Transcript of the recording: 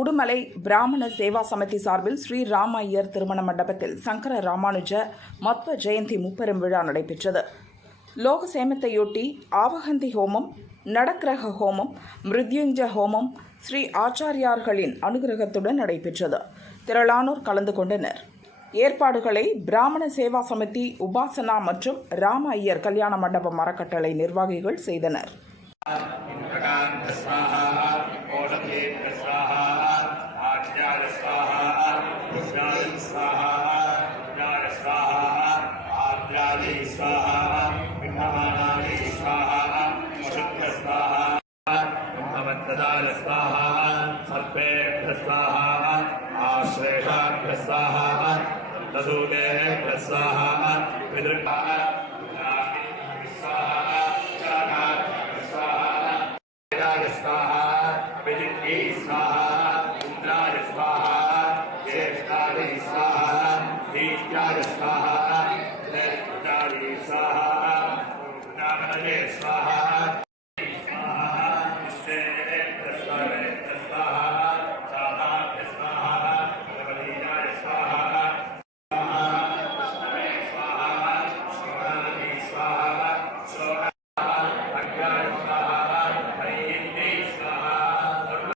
உடுமலை பிராமண சேவா சமிதி சார்பில் ஸ்ரீ ராமையர் திருமண மண்டபத்தில் சங்கர ராமானுஜ மத்வ ஜெயந்தி முப்பெரும் விழா நடைபெற்றது லோக சேமத்தையொட்டி ஆவகந்தி ஹோமம் நடக்கிரக ஹோமம் மிருத்யுஞ்ச ஹோமம் ஸ்ரீ ஆச்சாரியார்களின் அனுகிரகத்துடன் நடைபெற்றது திரளானோர் கலந்து கொண்டனர் ஏற்பாடுகளை பிராமண சேவா சமிதி உபாசனா மற்றும் ராம ஐயர் கல்யாண மண்டபம் அறக்கட்டளை நிர்வாகிகள் செய்தனர் स्वाहानादि स्वाहा स्वाहा स्वाहा